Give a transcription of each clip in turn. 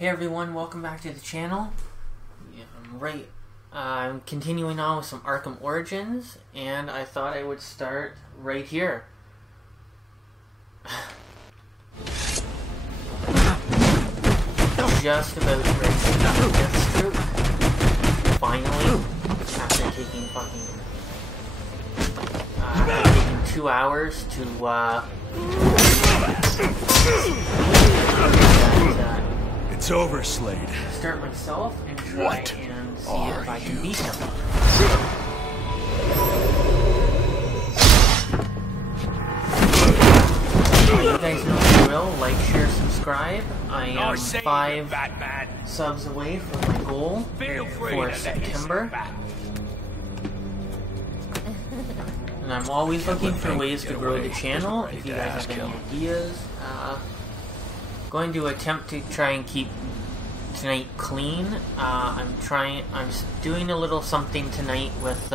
Hey everyone, welcome back to the channel. I'm continuing on with some Arkham Origins, and I thought I would start right here. Just about ready to get Deathstroke. Finally, after taking taking 2 hours to it's over, Slade. Start myself and try and see if I can beat him. You guys know the drill. Like, share, subscribe. I am 5 subs away from my goal for September. And I'm always looking for ways to grow the channel. If you guys have any ideas, going to attempt to try and keep tonight clean. I'm doing a little something tonight with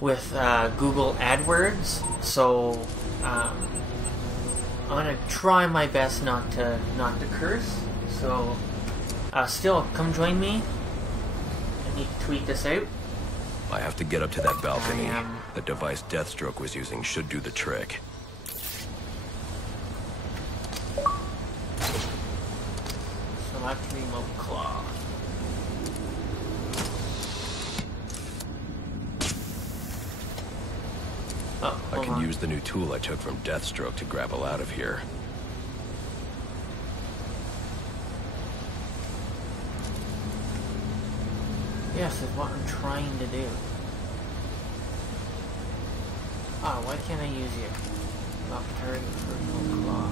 Google AdWords, so I'm gonna try my best not to curse. So still, come join me. I need to tweet this out. I have to get up to that balcony. The device Deathstroke was using should do the trick. Select remote claw. Oh, I can use the new tool I took from Deathstroke to grapple out of here. Yes, is what I'm trying to do. Oh, why can't I use you? Lock target for remote claw.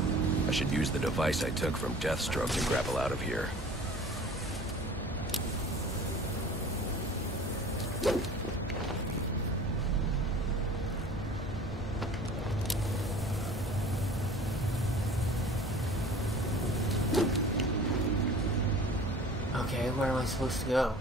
I should use the device I took from Deathstroke to grapple out of here. Okay, where am I supposed to go?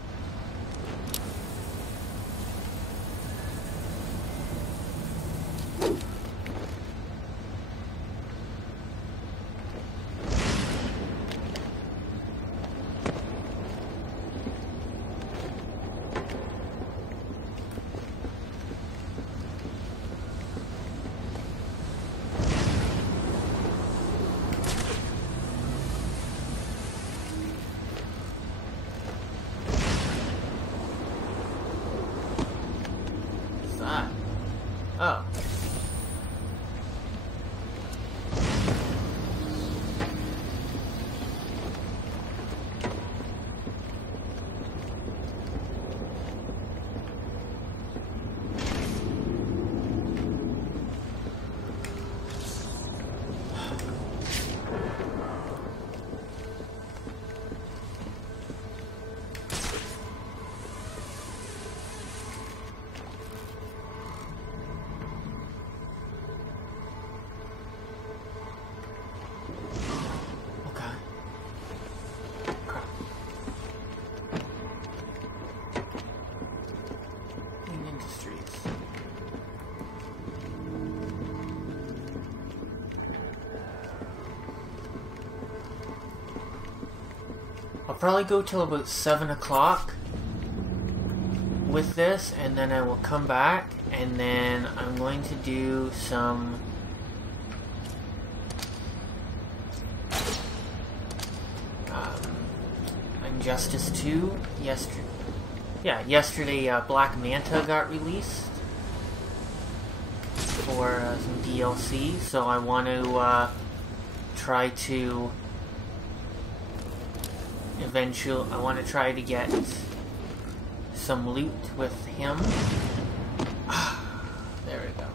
Oh. I'll probably go till about 7 o'clock with this, and then I will come back, and then I'm going to do some Injustice 2 yesterday. Yeah, yesterday Black Manta got released for some DLC, so I want to try to eventually, I want to try to get some loot with him. There we go.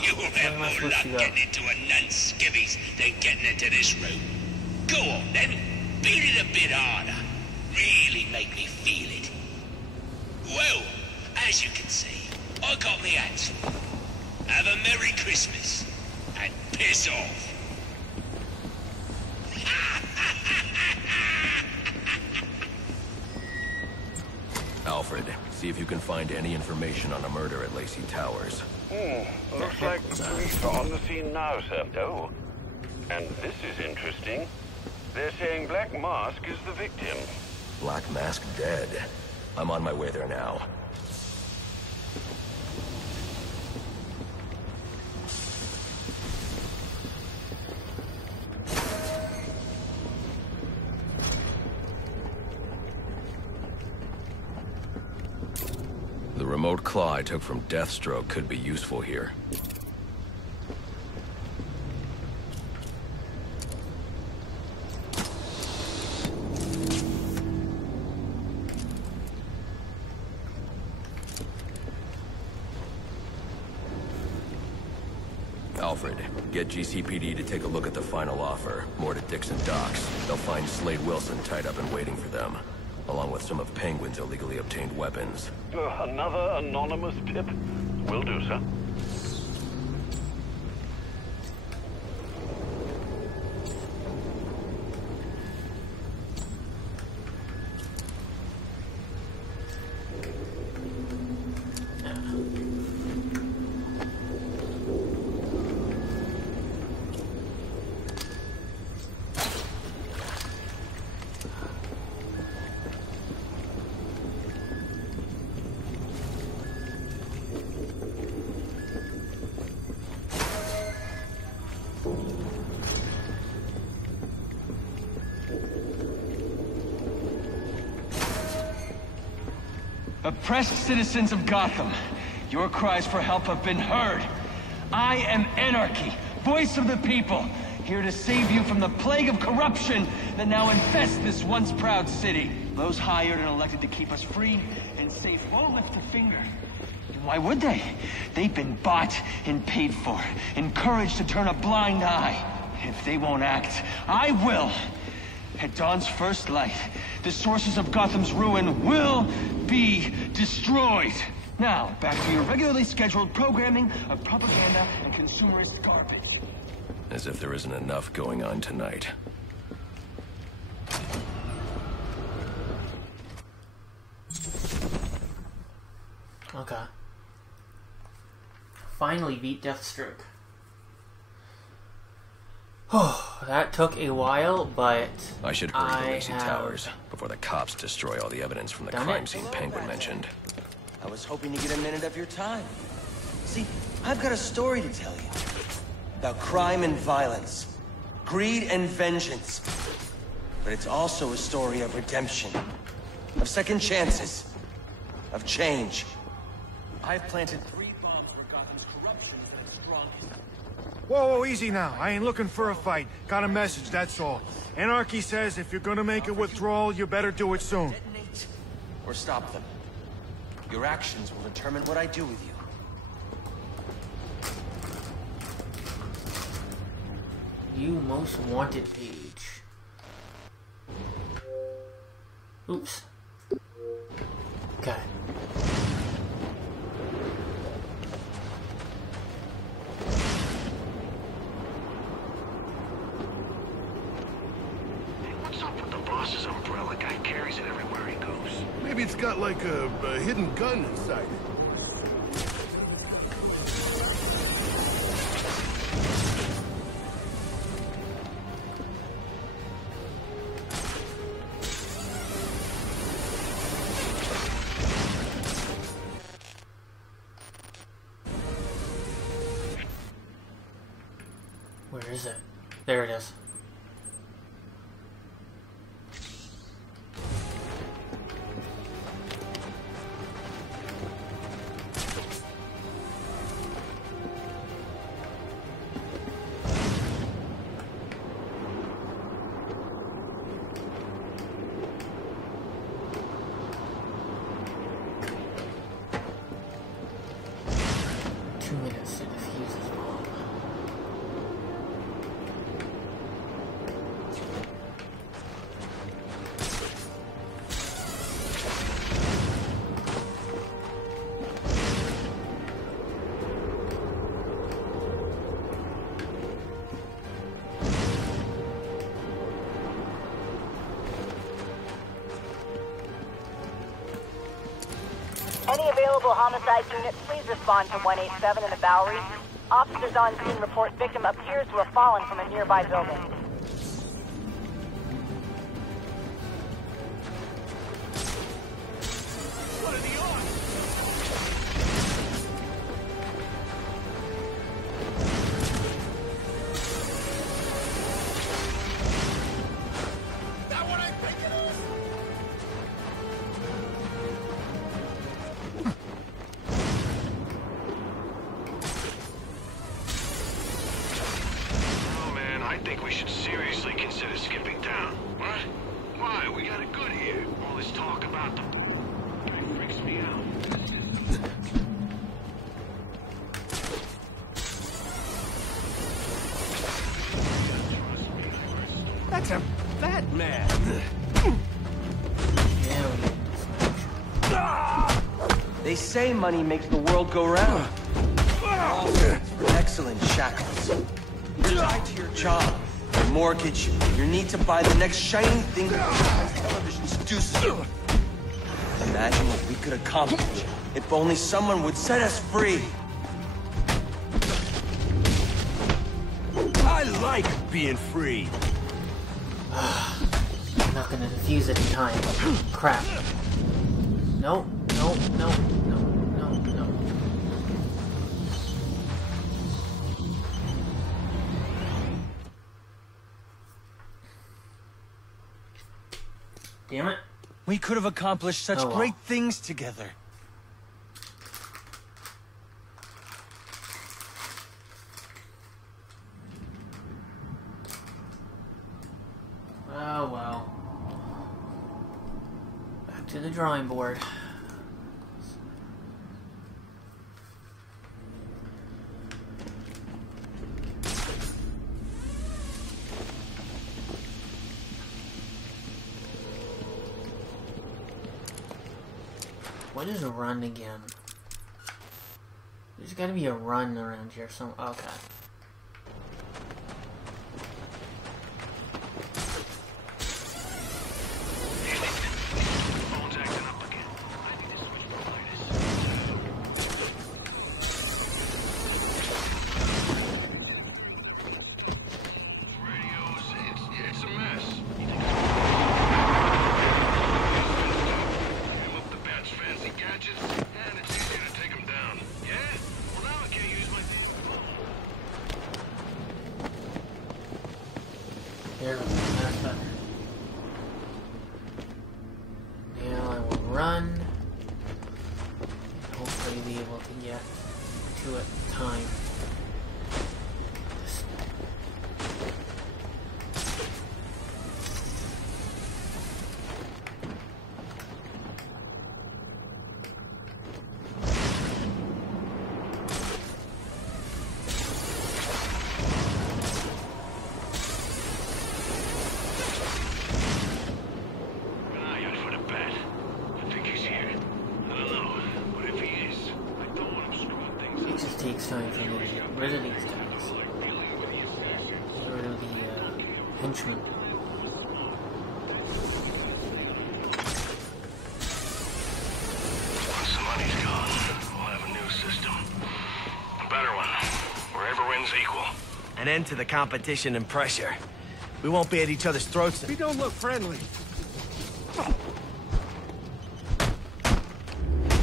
You'll have more luck getting into a nun's skivvies than getting into this room. Go on then, beat it a bit harder. Really make me feel it. Well, as you can see, I got the answer. Have a Merry Christmas, and piss off. Alfred, see if you can find any information on a murder at Lacey Towers. Looks like the police are on the scene now, sir. Oh, and this is interesting. They're saying Black Mask is the victim. Black Mask dead. I'm on my way there now. The remote claw I took from Deathstroke could be useful here. Alfred, get GCPD to take a look at the final offer. More to Dixon Docks. They'll find Slade Wilson tied up and waiting for them, along with some of Penguin's illegally obtained weapons. Another anonymous tip? Will do, sir. Oppressed citizens of Gotham, your cries for help have been heard. I am Anarchy, voice of the people, here to save you from the plague of corruption that now infests this once proud city. Those hired and elected to keep us free and safe won't lift a finger. And why would they? They've been bought and paid for, encouraged to turn a blind eye. If they won't act, I will. At dawn's first light, the sources of Gotham's ruin will be destroyed. Now, back to your regularly scheduled programming of propaganda and consumerist garbage. As if there isn't enough going on tonight. Okay. Finally beat Deathstroke. Oh, that took a while, but I should hurry to Lacey Towers before the cops destroy all the evidence from the crime scene Penguin mentioned. I was hoping to get a minute of your time. See, I've got a story to tell you. About crime and violence. Greed and vengeance. But it's also a story of redemption. Of second chances. Of change. I've planted 3 bombs where Gotham's corruption is at its strongest. Whoa, easy now. I ain't looking for a fight. Got a message, that's all. Anarchy says if you're gonna make a withdrawal, you better do it soon. Detonate or stop them. Your actions will determine what I do with you. You most wanted page. Oops. Okay. What's up with the boss's umbrella? Guy carries it everywhere he goes. Maybe it's got like a hidden gun inside it. Where is it? There it is. Any available homicide units, please respond to 187 in the Bowery. Officers on scene report victim appears to have fallen from a nearby building. What are the odds? That what I think it is? Oh man, I think we should seriously consider skipping town. What? Why? We got it good here. All this talk about the... It freaks me out. That's a Batman. They say money makes the world go round. Also, excellent shackles. You're tied to your job, your mortgage, your need to buy the next shiny thing that television seduces you. Imagine what we could accomplish if only someone would set us free. I like being free. I'm not gonna defuse it in time. Crap. No, no, no, no, no, no. Damn it. We could have accomplished such Oh, well. great things together. Oh well. Back to the drawing board. What is a run again? There's gotta be a run around here some. Okay. Phone's acting up again. I need to switch providers. Radios, it's a mess. You think it's... up the bat's fancy gadgets, and it's easier to take them down. Yeah? Well, now I can't use my... There we go. That's better. Now I will run. And hopefully be able to get to it in time. An eye out for the bat. I think he's here. I don't know, but if he is, I don't want him screwing things It up. just takes time for me to get rid of these guys. Like dealing with the assassins. Get rid of the henchmen. Once the money's gone, we'll have a new system. A better one, where everyone's equal. An end to the competition and pressure. We won't be at each other's throats. We don't look friendly.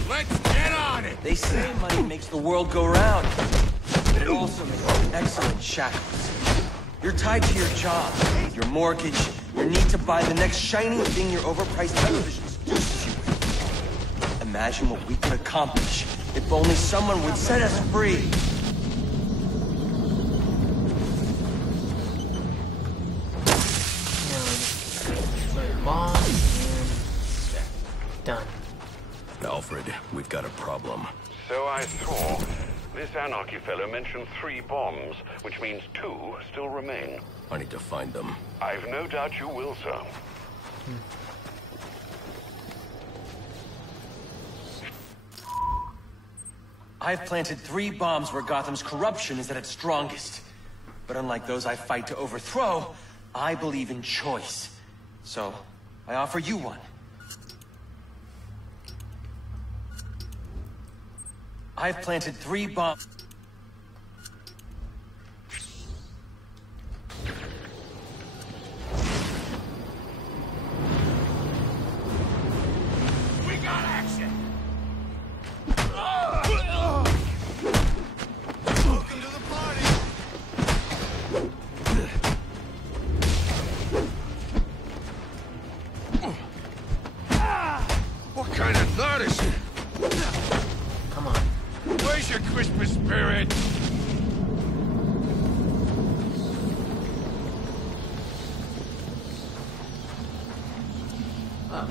Let's get on it! They say money makes the world go round. It also makes excellent shackles. You're tied to your job, your mortgage, your need to buy the next shiny thing your overpriced television seduces you with. Imagine what we could accomplish if only someone would set us free. Now I just destroy the bomb and done. Alfred, we've got a problem. So I saw. This anarchy fellow mentioned 3 bombs, which means 2 still remain. I need to find them. I've no doubt you will, sir. I've planted 3 bombs where Gotham's corruption is at its strongest. But unlike those I fight to overthrow, I believe in choice. So, I offer you one. I've planted 3 bombs. We got action! Welcome to the party. What kind of nut is it? Come on. Where's your Christmas spirit? Up.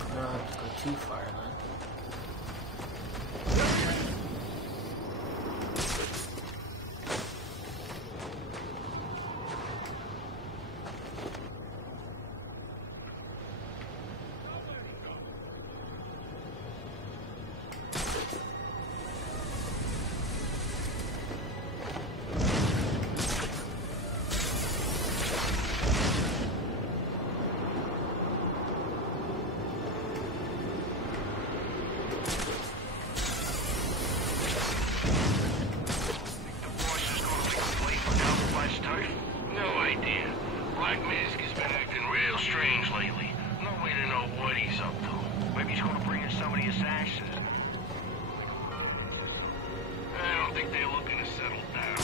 I don't have to go too far then. No idea. Black Mask has been acting real strange lately. No way to know what he's up to. Maybe he's gonna bring in some of the assassins. I don't think they're looking to settle down.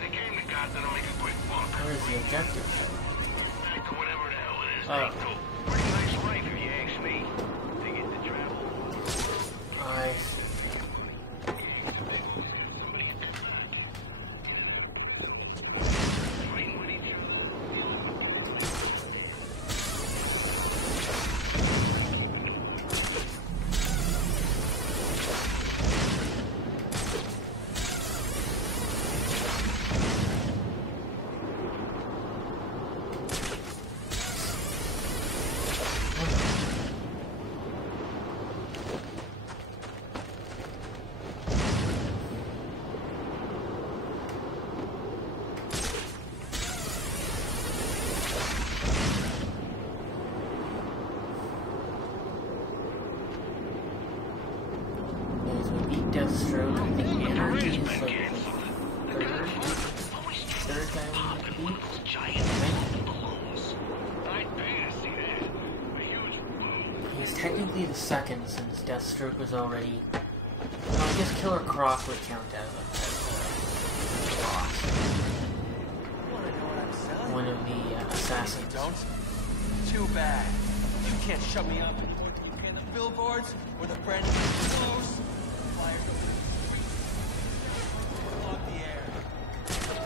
They came to Gotham to make a quick buck. Where's the objective? Back to whatever the hell it is Oh. they do. Pretty nice life if you ask me. They get to travel. I see. Deathstroke, I think Anarchy is like third time we beat. He's technically the second since Deathstroke was already. Well, I guess Killer Croc would count as a boss. One of the assassins. Don't? Too bad. You can't shut me up. You can the billboards or the brand new clothes. Flyers over the streets. Block the air.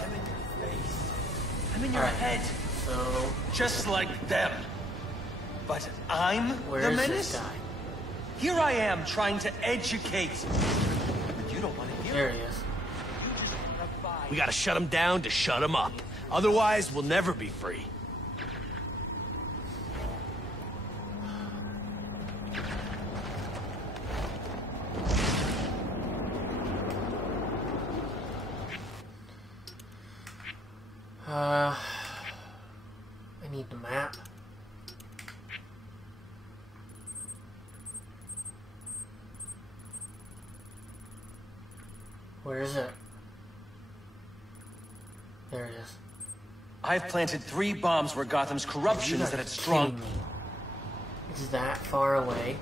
I'm in your face. I'm in your head. So Just like them. But I'm where the is menace? this guy? Here I am trying to educate. But you don't want to hear There it. he is. You just want to fight. We gotta shut him down to shut him up. Otherwise, we'll never be free. I need the map. Where is it? There it is. I've planted 3 bombs where Gotham's corruption is at its strong. Kidding me. It's that far away.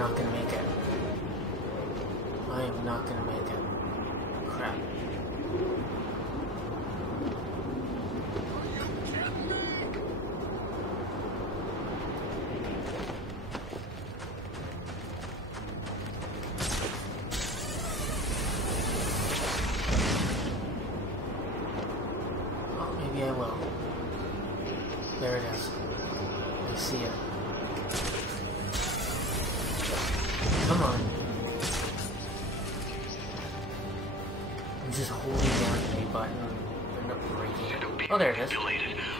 not gonna make it. I am not gonna make it. Crap. Oh, maybe I will. There it is. I see it. Come on. I'm just holding down the A button and end up breaking it. Oh, there it is.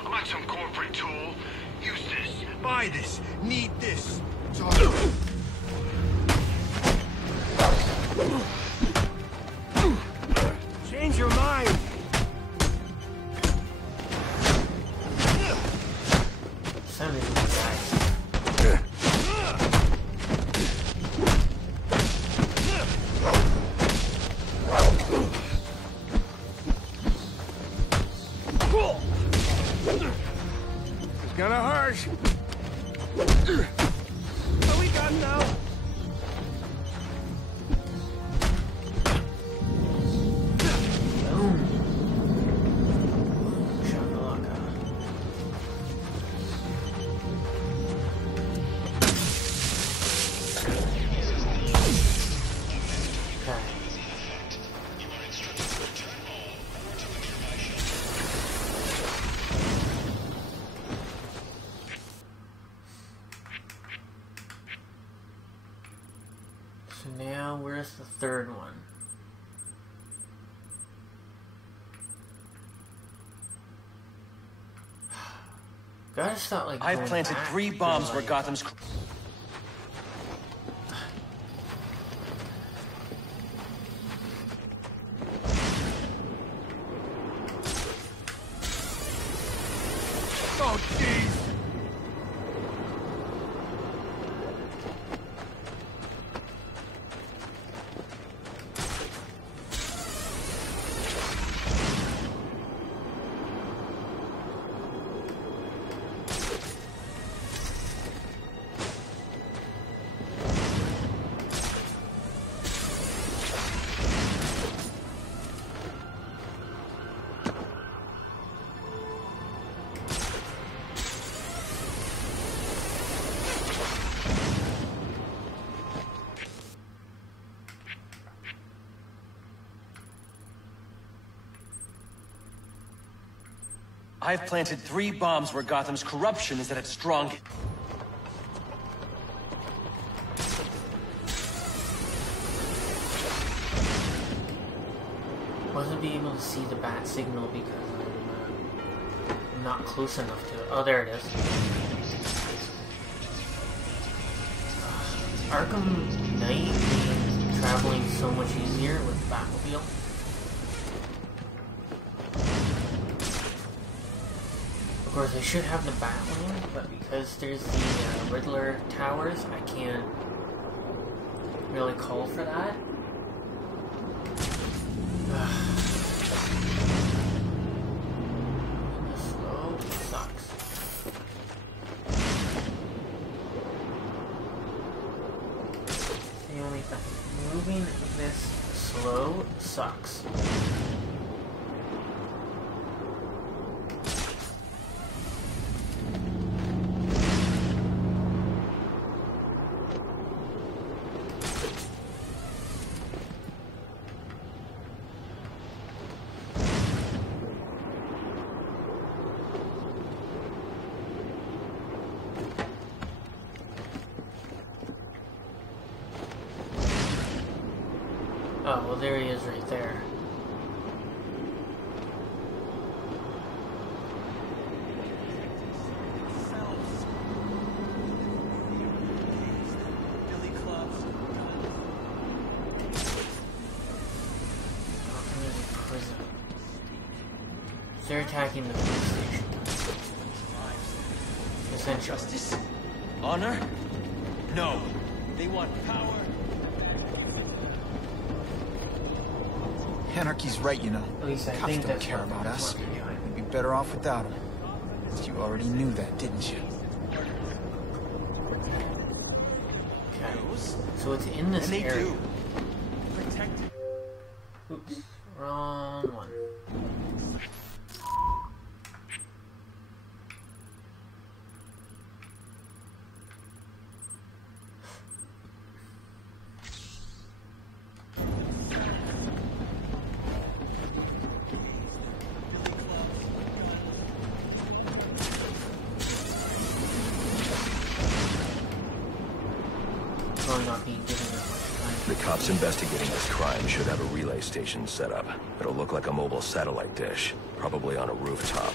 I'm not some corporate tool. Use this. Buy this. Need this. So change your mind. Sounded nice. It's gonna hurt. What we got now? Boom. Shakalaka. Okay. So now, where's the third one? Gotta stop like. I've going planted back 3 to, bombs where like- Gotham's... Oh, jeez. I've planted 3 bombs where Gotham's corruption is at its strongest. Wasn't be able to see the bat signal because I'm not close enough to it. Oh, there it is. Arkham Knight made traveling so much easier with the Batmobile. Of course, I should have the Batwing, but because there's the Riddler towers, I can't really call for that. This slow sucks. The only thing. Moving this slow sucks. Oh, well there he is right there. Arkham is a prison. They're attacking the police station. Essentially. Justice? Honor? No. They want power. Anarchy's right, you know. At least I Cops think don't that's care what about that's us. what they're doing. We'd be better off without them. You already knew that, didn't you? Okay. So it's in this area. Do. Protect it. Oops, wrong one. Not being given as much time. The cops investigating this crime should have a relay station set up. It'll look like a mobile satellite dish, probably on a rooftop.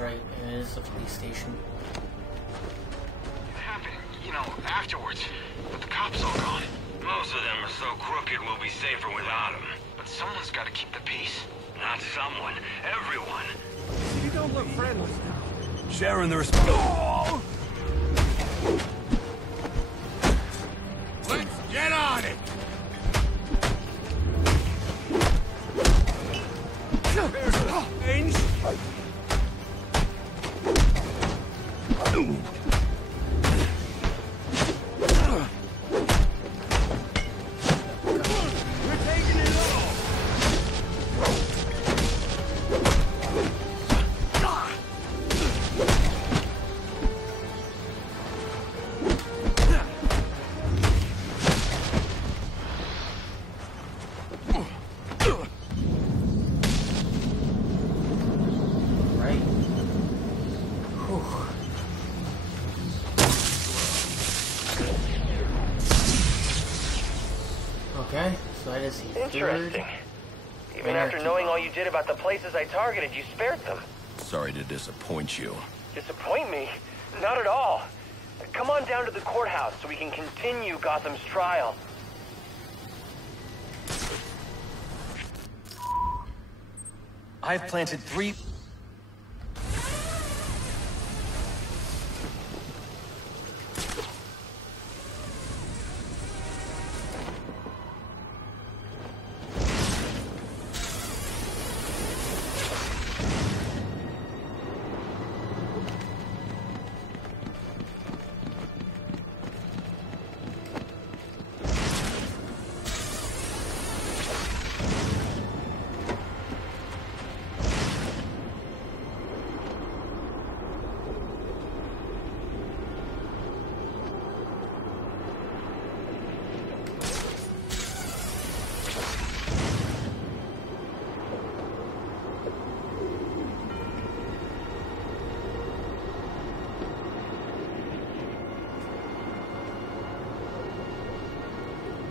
Right, it is the police station. It happened, you know, afterwards. But the cops all gone. Most of them are so crooked we'll be safer without them. But someone's got to keep the peace. Not someone. Everyone. You don't look friendly now. Sharing the responsibility. Let's get on it! Change. Okay, so that is the Interesting. Even after knowing all you did about the places I targeted, you spared them. Sorry to disappoint you. Disappoint me? Not at all. Come on down to the courthouse so we can continue Gotham's trial. I've planted 3...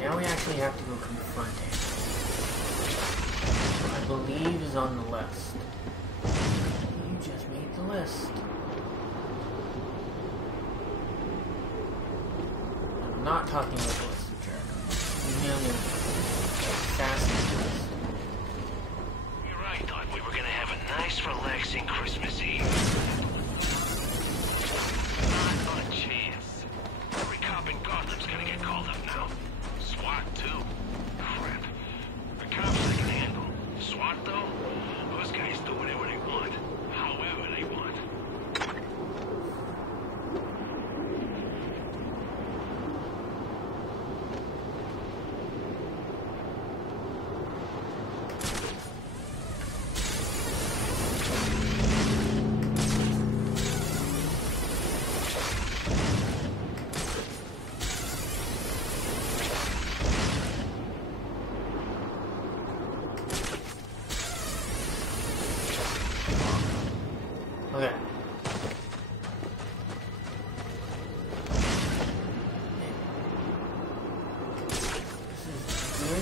Now we actually have to go confront him. I believe is on the list. You just made the list. I'm not talking about the list of Jericho. You know, Assassin's list. You're right, thought we were gonna have a nice, relaxing Christmas Eve. Not a chance. Every cop in Gotham's gonna get called up now. SWAT, too. Crap. The cops they can handle. SWAT, though? Those guys do whatever they want. However they want.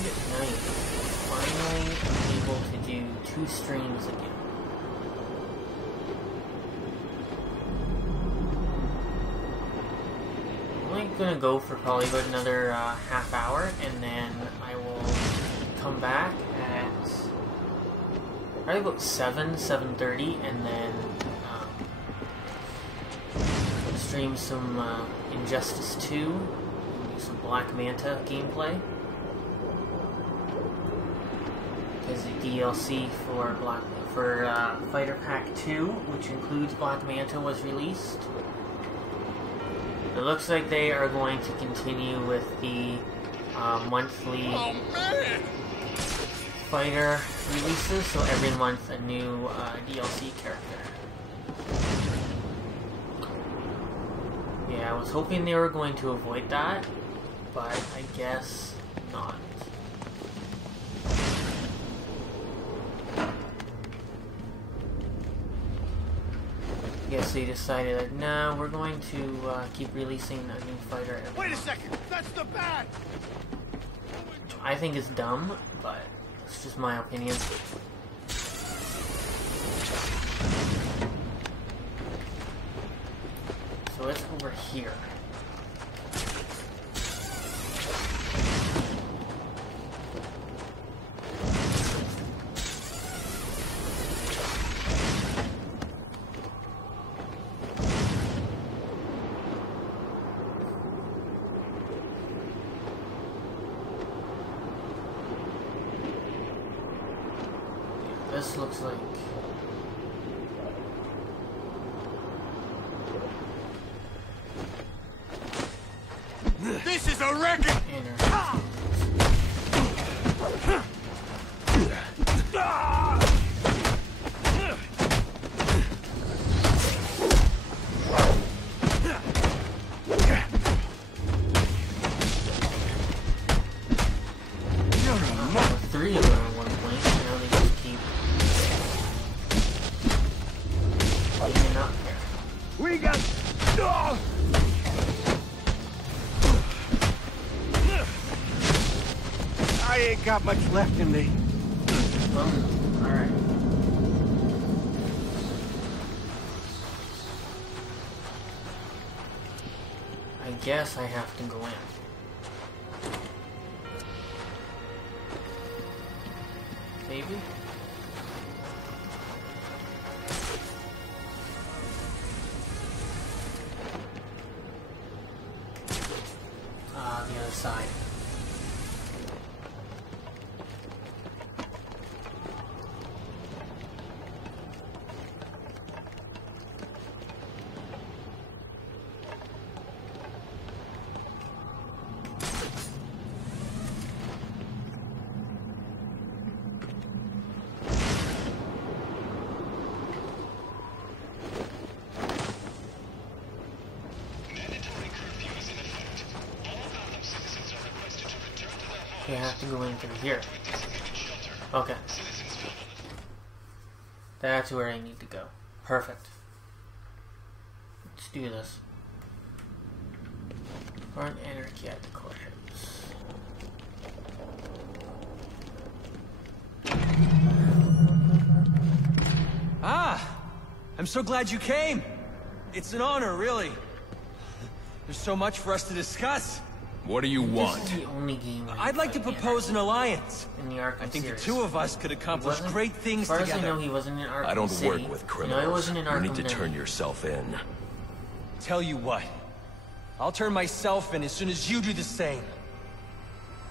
night. Finally, I'm able to do 2 streams again. I'm only gonna go for probably about another half hour, and then I will come back at probably about 7:30, and then stream some Injustice 2, and do some Black Manta gameplay. Because the DLC for Fighter Pack 2, which includes Black Manta, was released. It looks like they are going to continue with the monthly fighter releases, so every month a new DLC character. Yeah, I was hoping they were going to avoid that, but I guess not. I guess they decided that, no, we're going to keep releasing a new fighter every month. Wait a second! That's the bat! I think it's dumb, but it's just my opinion. So it's over here. This looks like... This is a record! Three of them at one point, now they just keep cleaning up here. We got... I ain't got much left in me. Well, alright. I guess I have to go in. Maybe? The other side. Okay, I have to go in through here. Okay. That's where I need to go. Perfect. Let's do this. Run anarchy at the courthouse. Ah! I'm so glad you came! It's an honor, really. There's so much for us to discuss. What do you want? This is the only game I'd like to propose an alliance. in the Arkham I think series. the two of us could accomplish great things as far together. As I know, he wasn't in Arkham I don't City. work with criminals. No, he wasn't in Arkham You need to Knight. turn yourself in. Tell you what, I'll turn myself in as soon as you do the same.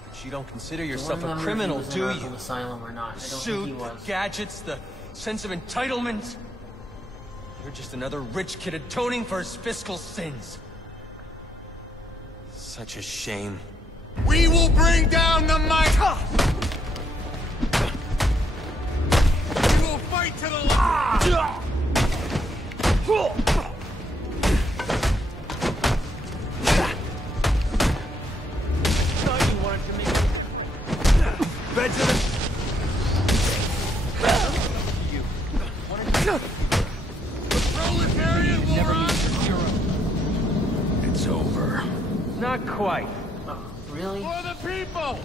But you don't consider yourself a criminal, do you? Asylum or not. I don't Suit, think he the was. gadgets, the sense of entitlement. You're just another rich kid atoning for his fiscal sins. Such a shame. We will bring down the might! We will fight to the last! Thought you wanted to make Benjamin! you. The proletariat will Never rise! meet your hero. It's over. Not quite. Really? For the people!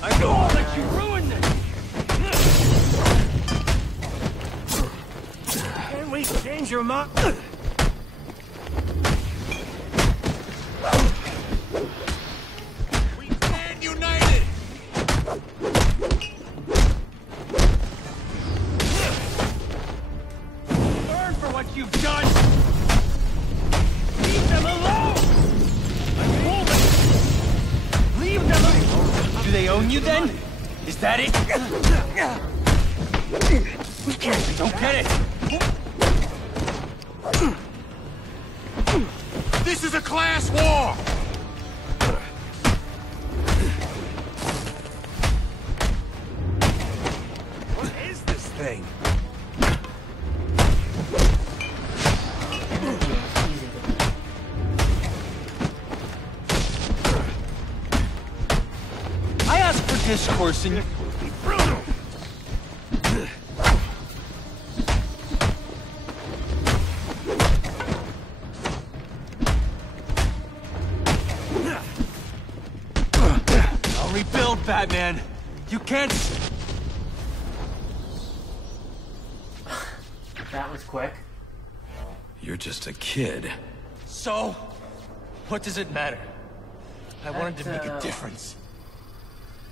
I won't let you ruin this! Can we change your mind? We stand united! Burn for what you've done! Leave them alone! Leave them alone! Do they own you then? Is that it? Don't get it! This is a class war! What is this thing? I asked for discourse and Brutal! I'll rebuild, Batman. You can't. That was quick. You're just a kid. So, what does it matter? I wanted to make a difference.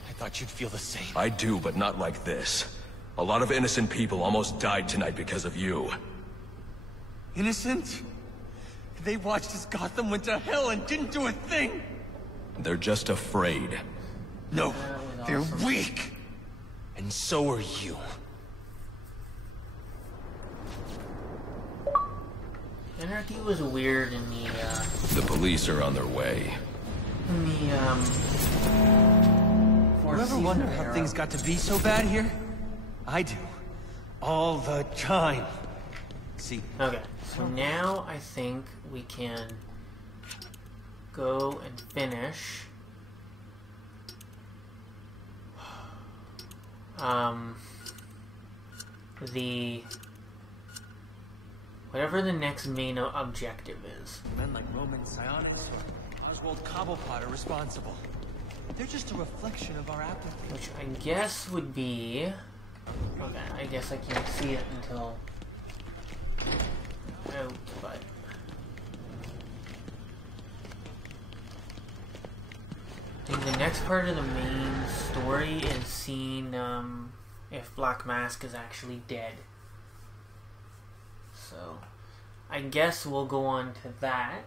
I thought you'd feel the same. I do, but not like this. A lot of innocent people almost died tonight because of you. Innocent? They watched as Gotham went to hell and didn't do a thing! They're just afraid. No, they're weak! And so are you. Anarchy was weird in The police are on their way. You ever wonder how things got to be so bad here? I do. All the time. See. Okay, so now I think we can go and finish the whatever the next main objective is. Men like Roman Sionis or Oswald Cobblepot are responsible. They're just a reflection of our apathy. Which I guess would be... Okay, I guess I can't see it until out, but... I think the next part of the main story is seeing if Black Mask is actually dead. So, I guess we'll go on to that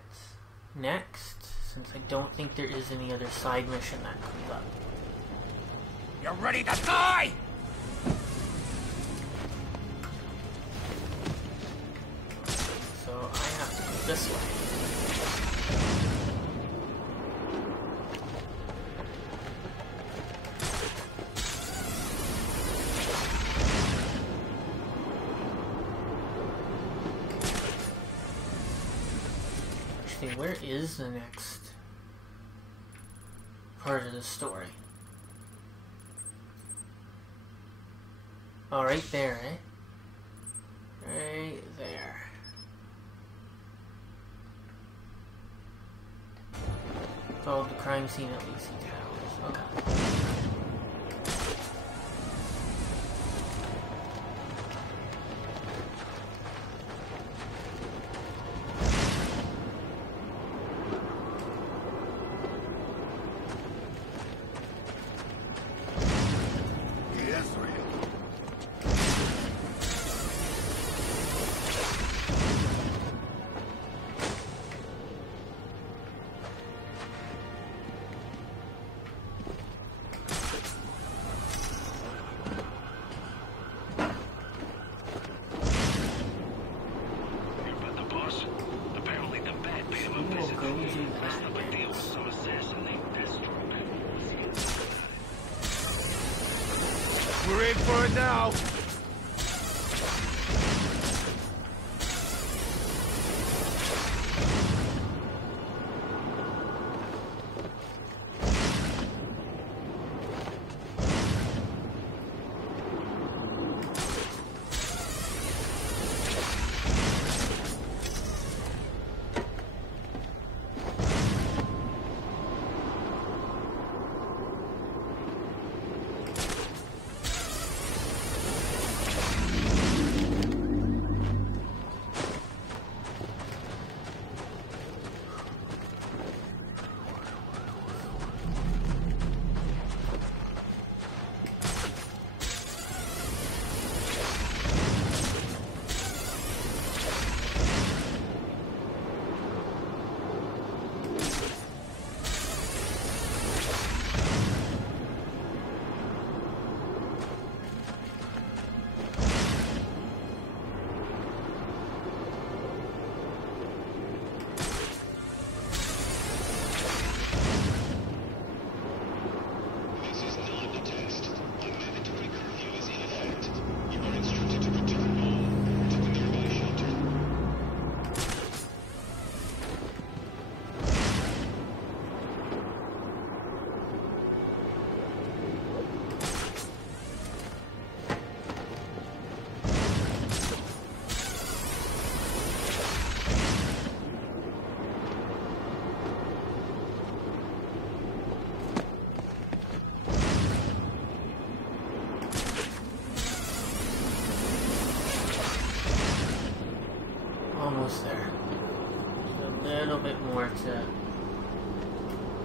next, since I don't think there is any other side mission that comes up. You're ready to die! So, I have to go this way. Where is the next part of the story? Oh, right there, eh? Right there. Follow the crime scene at Lacey Towers. Okay. We're in for it now.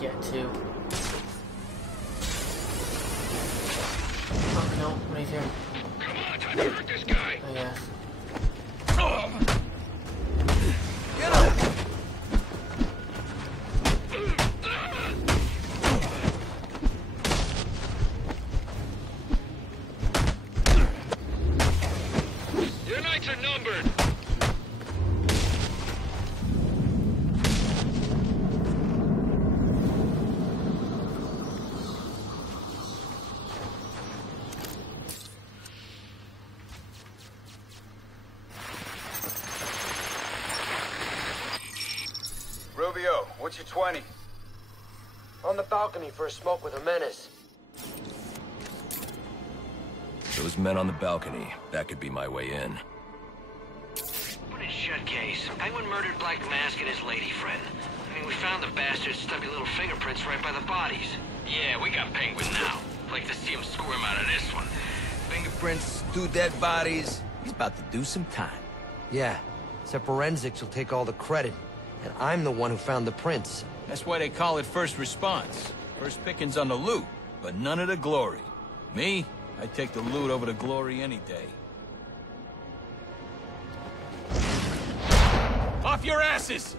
get to. Oh, no, right here. Come on, time to hurt this guy. Oh, yes. Get him! Your nights are numbered. Rubio, what's your 20? On the balcony for a smoke with a menace. Those men on the balcony, that could be my way in. Put in shut case. Penguin murdered Black Mask and his lady friend. I mean, we found the bastard's stubby little fingerprints right by the bodies. Yeah, we got Penguin now. Like to see him squirm out of this one. Fingerprints, 2 dead bodies. He's about to do some time. Yeah, except forensics will take all the credit. And I'm the one who found the prints. That's why they call it first response. First pickings on the loot, but none of the glory. Me, I'd take the loot over the glory any day. Off your asses!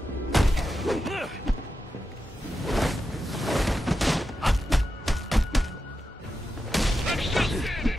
I'm still standing.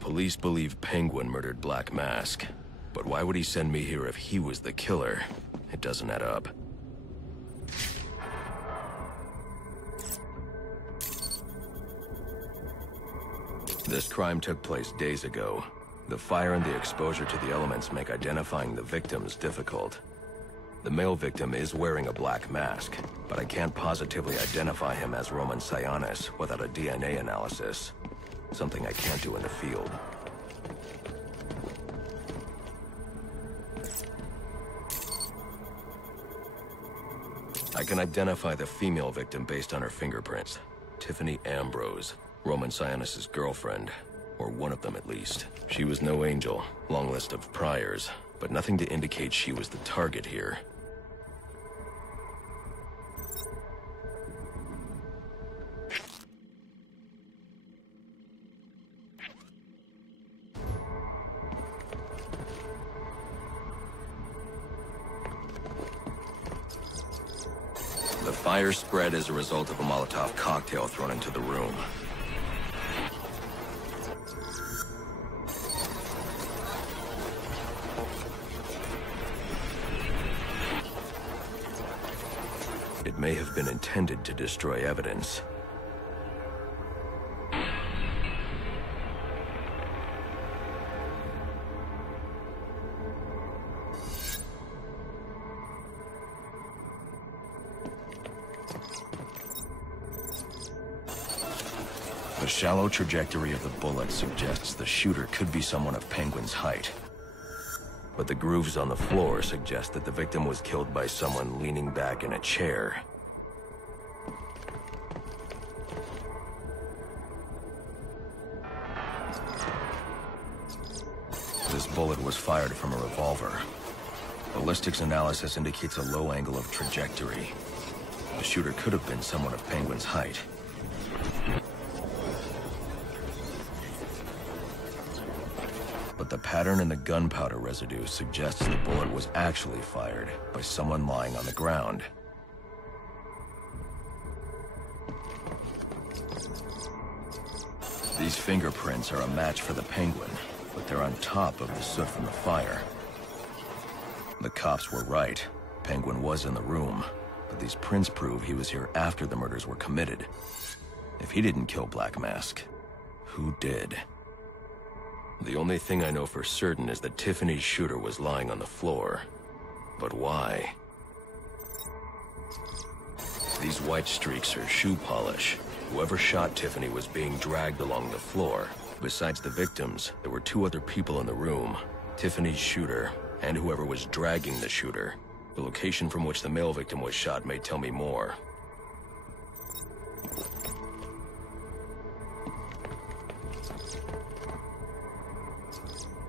Police believe Penguin murdered Black Mask. But why would he send me here if he was the killer? It doesn't add up. This crime took place days ago. The fire and the exposure to the elements make identifying the victims difficult. The male victim is wearing a black mask, but I can't positively identify him as Roman Sionis without a DNA analysis. Something I can't do in the field. I can identify the female victim based on her fingerprints. Tiffany Ambrose, Roman Sionis' girlfriend. Or one of them at least. She was no angel, long list of priors, but nothing to indicate she was the target here. The fire spread as a result of a Molotov cocktail thrown into the room. It may have been intended to destroy evidence. The shallow trajectory of the bullet suggests the shooter could be someone of Penguin's height. But the grooves on the floor suggest that the victim was killed by someone leaning back in a chair. This bullet was fired from a revolver. Ballistics analysis indicates a low angle of trajectory. The shooter could have been someone of Penguin's height. But the pattern in the gunpowder residue suggests the bullet was actually fired by someone lying on the ground. These fingerprints are a match for the Penguin, but they're on top of the soot from the fire. The cops were right. Penguin was in the room, but these prints prove he was here after the murders were committed. If he didn't kill Black Mask, who did? The only thing I know for certain is that Tiffany's shooter was lying on the floor. But why? These white streaks are shoe polish. Whoever shot Tiffany was being dragged along the floor. Besides the victims, there were 2 other people in the room. Tiffany's shooter, and whoever was dragging the shooter. The location from which the male victim was shot may tell me more.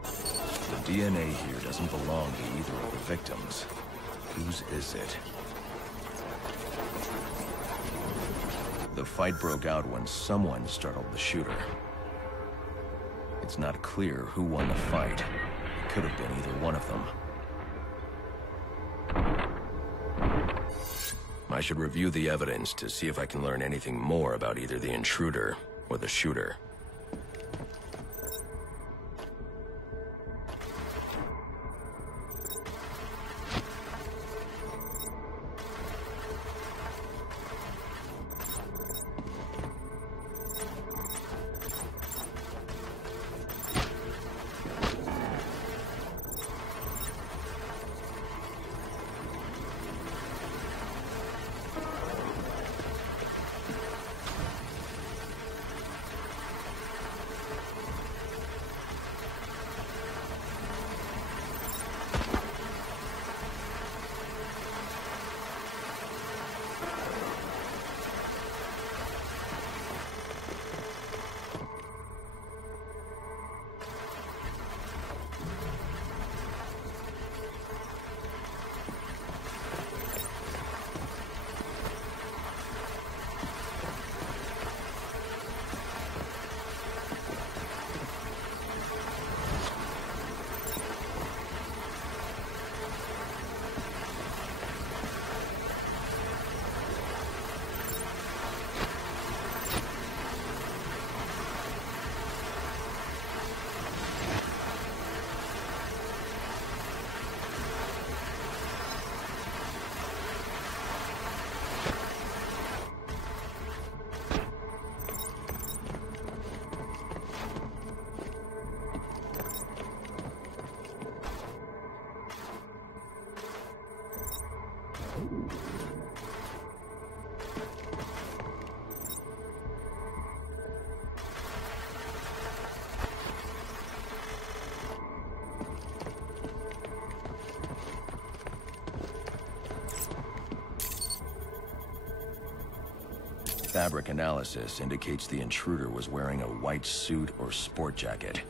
The DNA here doesn't belong to either of the victims. Whose is it? The fight broke out when someone startled the shooter. It's not clear who won the fight. It could have been either one of them. I should review the evidence to see if I can learn anything more about either the intruder or the shooter. Fabric analysis indicates the intruder was wearing a white suit or sport jacket.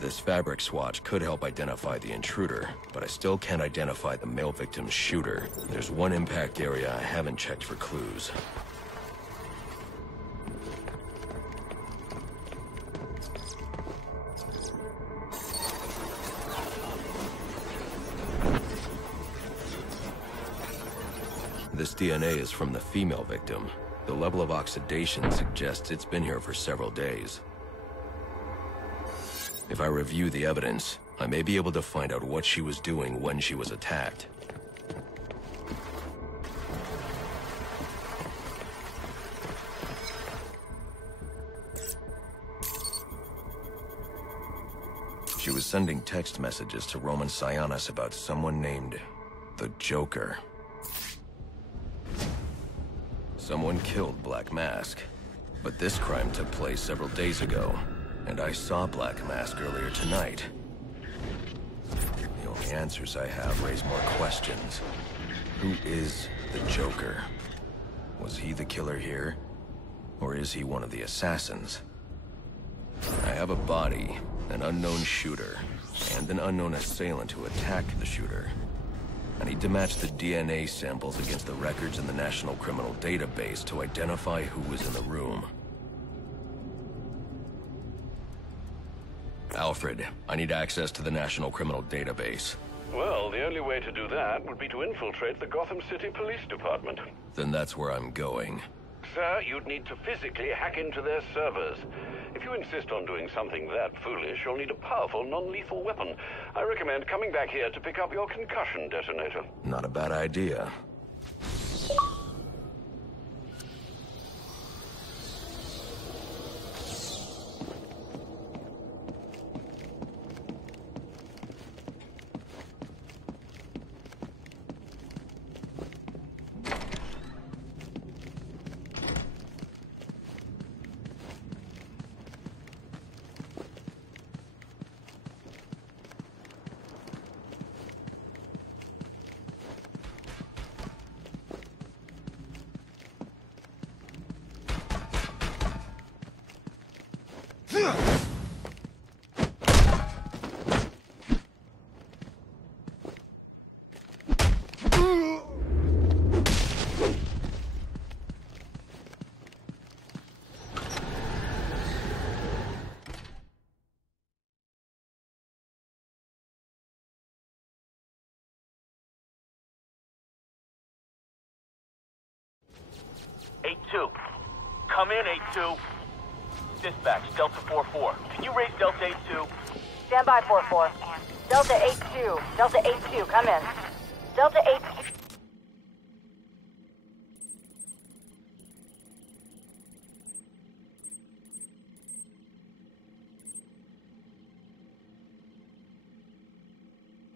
This fabric swatch could help identify the intruder, but I still can't identify the male victim's shooter. There's one impact area I haven't checked for clues. This DNA is from the female victim. The level of oxidation suggests it's been here for several days. If I review the evidence, I may be able to find out what she was doing when she was attacked. She was sending text messages to Roman Sionis about someone named the Joker. Someone killed Black Mask, but this crime took place several days ago, and I saw Black Mask earlier tonight. The only answers I have raise more questions. Who is the Joker? Was he the killer here, or is he one of the assassins? I have a body, an unknown shooter, and an unknown assailant who attacked the shooter. I need to match the DNA samples against the records in the National Criminal Database to identify who was in the room. Alfred, I need access to the National Criminal Database. Well, the only way to do that would be to infiltrate the Gotham City Police Department. Then that's where I'm going. Sir, you'd need to physically hack into their servers. If you insist on doing something that foolish, you'll need a powerful, non-lethal weapon. I recommend coming back here to pick up your concussion detonator. Not a bad idea. Come in, 8-2. Dispatch, Delta 4-4. Can you raise Delta 8-2? Stand by, 4-4. Delta 8-2. Delta 8-2, come in. Delta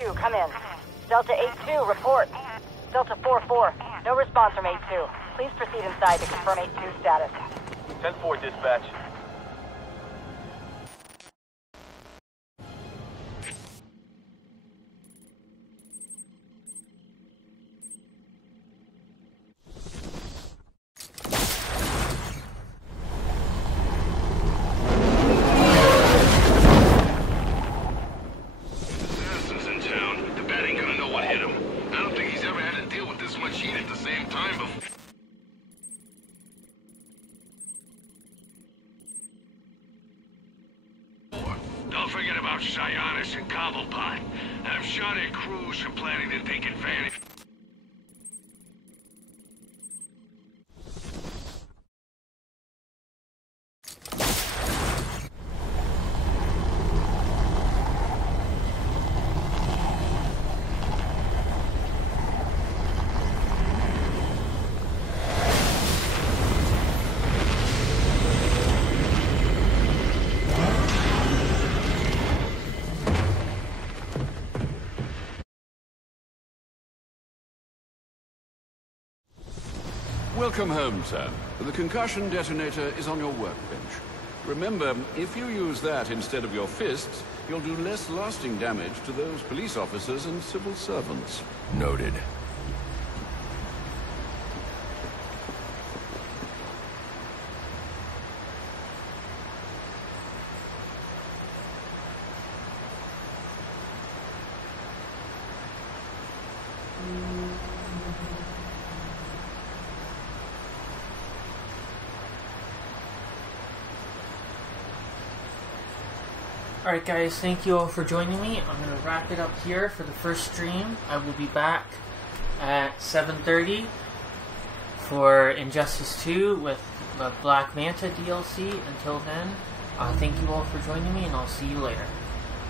8-2. Come in. Delta 8-2, report. Delta 4-4, no response from 8-2. Please proceed inside to confirm 8-2 status. 10-4, dispatch. Welcome home, sir. The concussion detonator is on your workbench. Remember, if you use that instead of your fists, you'll do less lasting damage to those police officers and civil servants. Noted. Alright guys, thank you all for joining me. I'm going to wrap it up here for the first stream. I will be back at 7:30 for Injustice 2 with the Black Manta DLC. Until then, thank you all for joining me, and I'll see you later.